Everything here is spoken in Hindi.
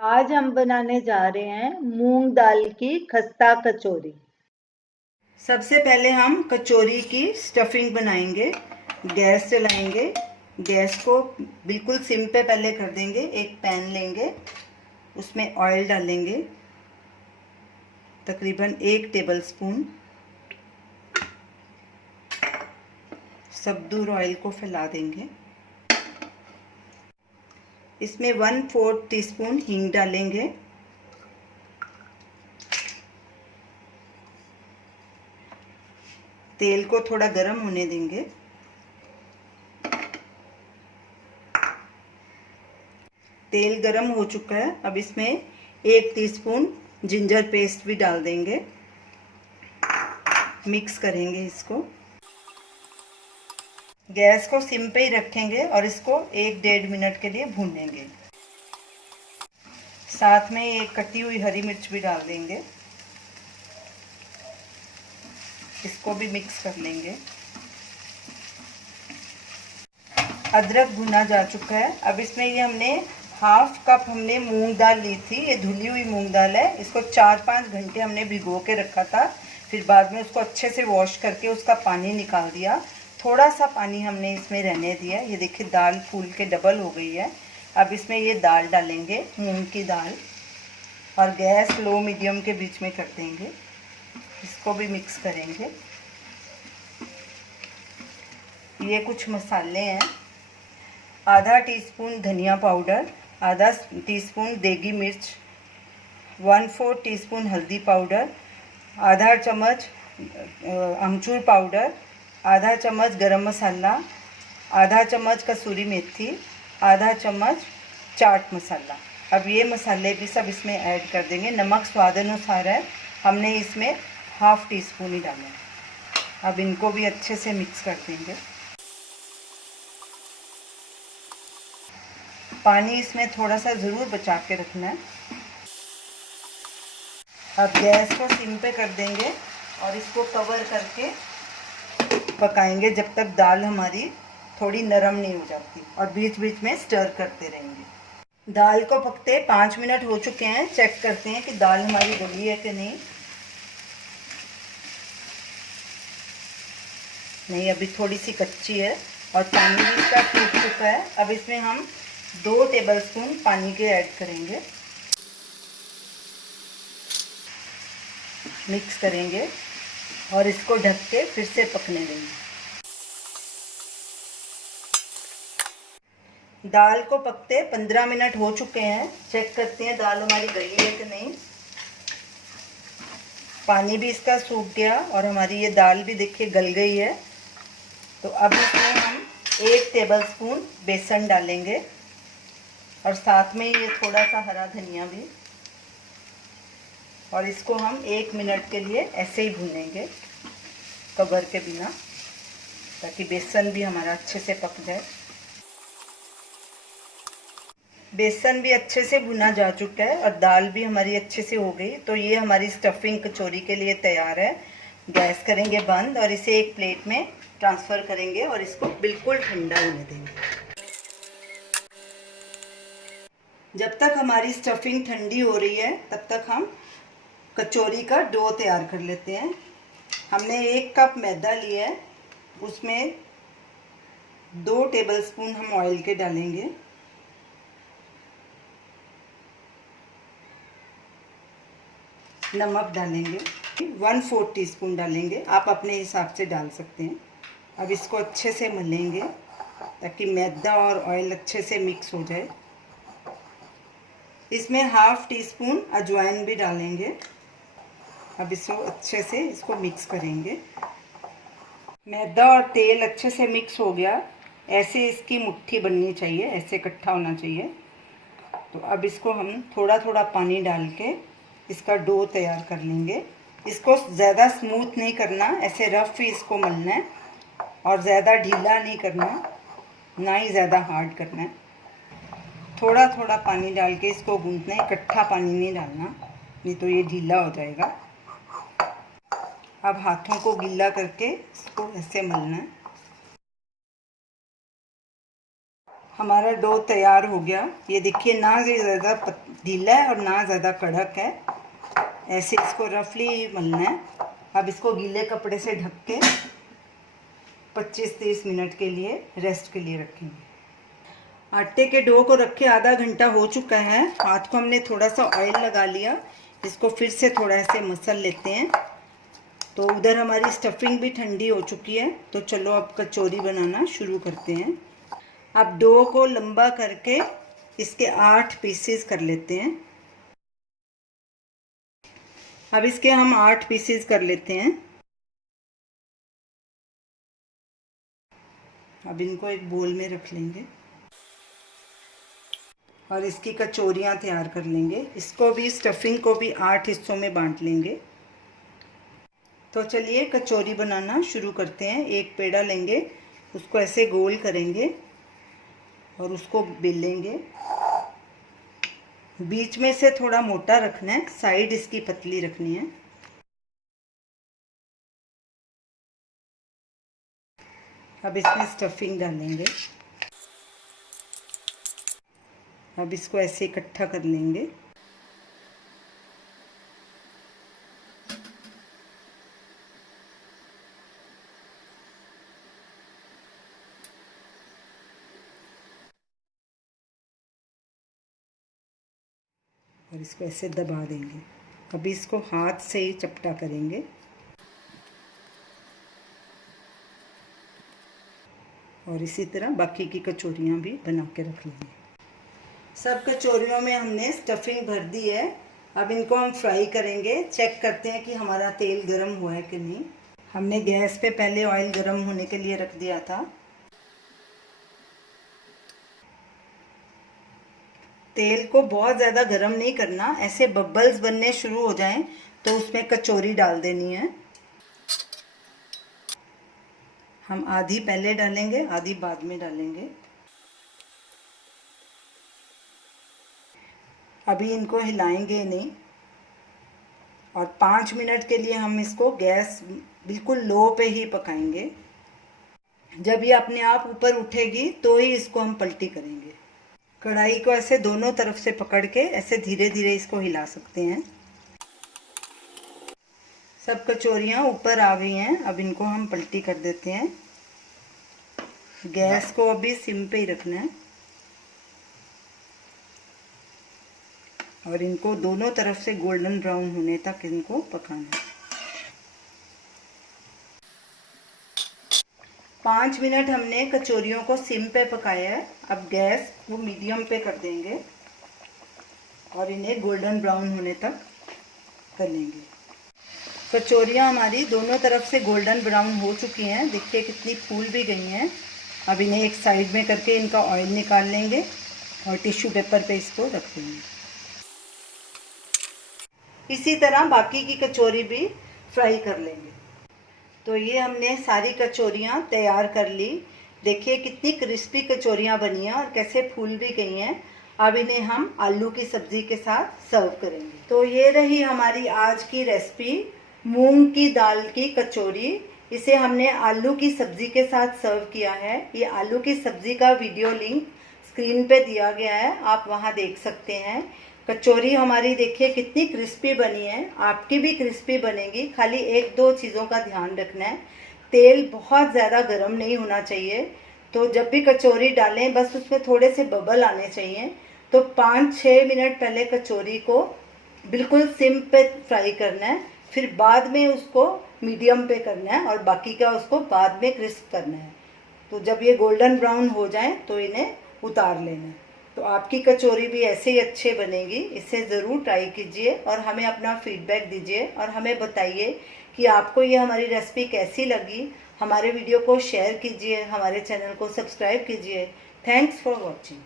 आज हम बनाने जा रहे हैं मूंग दाल की खस्ता कचौरी। सबसे पहले हम कचौरी की स्टफिंग बनाएंगे। गैस जलाएंगे, गैस को बिल्कुल सिम पे पहले कर देंगे। एक पैन लेंगे, उसमें ऑयल डालेंगे, तकरीबन 1 टेबलस्पून। सब दूर ऑयल को फैला देंगे। इसमें 1/4 टीस्पून हींग डालेंगे। तेल को थोड़ा गर्म होने देंगे। तेल गर्म हो चुका है। अब इसमें 1 टीस्पून जिंजर पेस्ट भी डाल देंगे। मिक्स करेंगे इसको। गैस को सिम पे ही रखेंगे और इसको 1-1.5 मिनट के लिए भूनेंगे। साथ में एक कटी हुई हरी मिर्च भी डाल देंगे। इसको भी मिक्स कर लेंगे। अदरक भुना जा चुका है। अब इसमें ये हमने 1/2 कप हमने मूंग दाल ली थी। ये धुली हुई मूंग दाल है। इसको 4-5 घंटे हमने भिगो के रखा था। फिर बाद में उसको अच्छे से वॉश करके उसका पानी निकाल दिया। थोड़ा सा पानी हमने इसमें रहने दिया। ये देखिए दाल फूल के डबल हो गई है। अब इसमें ये दाल डालेंगे, मूंग की दाल, और गैस लो मीडियम के बीच में कर देंगे। इसको भी मिक्स करेंगे। ये कुछ मसाले हैं। आधा टीस्पून धनिया पाउडर, आधा टीस्पून देगी मिर्च, 1/4 टीस्पून हल्दी पाउडर, आधा चम्मच अमचूर पाउडर, आधा चम्मच गरम मसाला, आधा चम्मच कसूरी मेथी, आधा चम्मच चाट मसाला। अब ये मसाले भी सब इसमें ऐड कर देंगे। नमक स्वाद अनुसार है, हमने इसमें 1/2 टीस्पून ही डाला है। अब इनको भी अच्छे से मिक्स कर देंगे। पानी इसमें थोड़ा सा ज़रूर बचा के रखना है। अब गैस को सिम पे कर देंगे और इसको कवर करके पकाएंगे जब तक दाल हमारी थोड़ी नरम नहीं हो जाती, और बीच बीच में स्टर करते रहेंगे। दाल को पकते 5 मिनट हो चुके हैं। चेक करते हैं कि दाल हमारी गली है कि नहीं। नहीं, अभी थोड़ी सी कच्ची है और पानी भी इसका सूख चुका है। अब इसमें हम 2 टेबलस्पून पानी के ऐड करेंगे। मिक्स करेंगे और इसको ढक के फिर से पकने देंगे। दाल को पकते 15 मिनट हो चुके हैं। चेक करते हैं दाल हमारी गली है कि नहीं। पानी भी इसका सूख गया और हमारी ये दाल भी देखिए गल गई है। तो अब इसमें हम 1 टेबलस्पून बेसन डालेंगे और साथ में ये थोड़ा सा हरा धनिया भी, और इसको हम 1 मिनट के लिए ऐसे ही भूनेंगे कवर के बिना, ताकि बेसन भी हमारा अच्छे से पक जाए। बेसन भी अच्छे से भुना जा चुका है और दाल भी हमारी अच्छे से हो गई। तो ये हमारी स्टफिंग कचौरी के लिए तैयार है। गैस करेंगे बंद और इसे एक प्लेट में ट्रांसफ़र करेंगे और इसको बिल्कुल ठंडा होने देंगे। जब तक हमारी स्टफिंग ठंडी हो रही है तब तक हम कचौरी का डो तैयार कर लेते हैं। हमने 1 कप मैदा लिया है। उसमें 2 टेबलस्पून हम ऑयल के डालेंगे। नमक डालेंगे, 1/4 टीस्पून डालेंगे। आप अपने हिसाब से डाल सकते हैं। अब इसको अच्छे से मलेंगे ताकि मैदा और ऑयल अच्छे से मिक्स हो जाए। इसमें 1/2 टीस्पून अजवाइन भी डालेंगे। अब इसको अच्छे से इसको मिक्स करेंगे। मैदा और तेल अच्छे से मिक्स हो गया। ऐसे इसकी मुट्ठी बननी चाहिए, ऐसे इकट्ठा होना चाहिए। तो अब इसको हम थोड़ा थोड़ा पानी डाल के इसका डो तैयार कर लेंगे। इसको ज़्यादा स्मूथ नहीं करना, ऐसे रफ ही इसको मलना है, और ज़्यादा ढीला नहीं करना, ना ही ज़्यादा हार्ड करना है। थोड़ा थोड़ा पानी डाल के इसको गूंथना है, इकट्ठा पानी नहीं डालना, नहीं तो ये ढीला हो जाएगा। अब हाथों को गीला करके इसको ऐसे मलना है। हमारा डो तैयार हो गया। ये देखिए, ना ज़्यादा ढीला है और ना ज़्यादा कड़क है। ऐसे इसको रफली मलना है। अब इसको गीले कपड़े से ढक के 25-30 मिनट के लिए रेस्ट के लिए रखेंगे। आटे के डो को रखे आधा घंटा हो चुका है। हाथ को हमने थोड़ा सा ऑयल लगा लिया। इसको फिर से थोड़ा ऐसे मसल लेते हैं। तो उधर हमारी स्टफिंग भी ठंडी हो चुकी है। तो चलो अब कचौरी बनाना शुरू करते हैं। अब डो को लंबा करके इसके 8 पीसेस कर लेते हैं। अब इसके हम 8 पीसेस कर लेते हैं। अब इनको एक बोल में रख लेंगे और इसकी कचौरियाँ तैयार कर लेंगे। इसको भी, स्टफिंग को भी 8 हिस्सों में बांट लेंगे। तो चलिए कचौरी बनाना शुरू करते हैं। एक पेड़ा लेंगे, उसको ऐसे गोल करेंगे और उसको बेलेंगे। बीच में से थोड़ा मोटा रखना है, साइड इसकी पतली रखनी है। अब इसमें स्टफिंग डालेंगे। अब इसको ऐसे इकट्ठा कर लेंगे। और इसको ऐसे दबा देंगे। अभी इसको हाथ से ही चपटा करेंगे। और इसी तरह बाकी की कचौरियाँ भी बना के रख लेंगे। सब कचौरियों में हमने स्टफिंग भर दी है। अब इनको हम फ्राई करेंगे। चेक करते हैं कि हमारा तेल गर्म हुआ है कि नहीं। हमने गैस पे पहले ऑयल गर्म होने के लिए रख दिया था। तेल को बहुत ज़्यादा गर्म नहीं करना। ऐसे बबल्स बनने शुरू हो जाएं तो उसमें कचौरी डाल देनी है। हम आधी पहले डालेंगे, आधी बाद में डालेंगे। अभी इनको हिलाएंगे नहीं और 5 मिनट के लिए हम इसको गैस बिल्कुल लो पे ही पकाएंगे। जब ये अपने आप ऊपर उठेगी तो ही इसको हम पलटी करेंगे। कढ़ाई को ऐसे दोनों तरफ से पकड़ के ऐसे धीरे धीरे इसको हिला सकते हैं। सब कचौरियाँ ऊपर आ गई हैं। अब इनको हम पलटी कर देते हैं। गैस को अभी सिम पे ही रखना है और इनको दोनों तरफ से गोल्डन ब्राउन होने तक इनको पकाना है। 5 मिनट हमने कचौरियों को सिम पे पकाया है। अब गैस को मीडियम पे कर देंगे और इन्हें गोल्डन ब्राउन होने तक कर लेंगे। कचौरियाँ हमारी दोनों तरफ से गोल्डन ब्राउन हो चुकी हैं। देखिए कितनी फूल भी गई हैं। अब इन्हें एक साइड में करके इनका ऑयल निकाल लेंगे और टिश्यू पेपर पे इसको रख देंगे। इसी तरह बाकी की कचौरी भी फ्राई कर लेंगे। तो ये हमने सारी कचौरियाँ तैयार कर ली। देखिए कितनी क्रिस्पी कचौरियाँ बनी हैं और कैसे फूल भी गई हैं। अब इन्हें हम आलू की सब्ज़ी के साथ सर्व करेंगे। तो ये रही हमारी आज की रेसिपी, मूंग की दाल की कचौरी। इसे हमने आलू की सब्ज़ी के साथ सर्व किया है। ये आलू की सब्ज़ी का वीडियो लिंक स्क्रीन पे दिया गया है, आप वहाँ देख सकते हैं। कचौरी हमारी देखिए कितनी क्रिस्पी बनी है। आपकी भी क्रिस्पी बनेगी। खाली 1-2 चीज़ों का ध्यान रखना है। तेल बहुत ज़्यादा गर्म नहीं होना चाहिए। तो जब भी कचौरी डालें बस उसमें थोड़े से बबल आने चाहिए। तो 5-6 मिनट पहले कचौरी को बिल्कुल सिम पे फ्राई करना है, फिर बाद में उसको मीडियम पे करना है और बाकी का उसको बाद में क्रिस्प करना है। तो जब ये गोल्डन ब्राउन हो जाए तो इन्हें उतार लेना है। तो आपकी कचौरी भी ऐसे ही अच्छे बनेगी। इसे ज़रूर ट्राई कीजिए और हमें अपना फीडबैक दीजिए और हमें बताइए कि आपको ये हमारी रेसिपी कैसी लगी। हमारे वीडियो को शेयर कीजिए, हमारे चैनल को सब्सक्राइब कीजिए। Thanks for watching.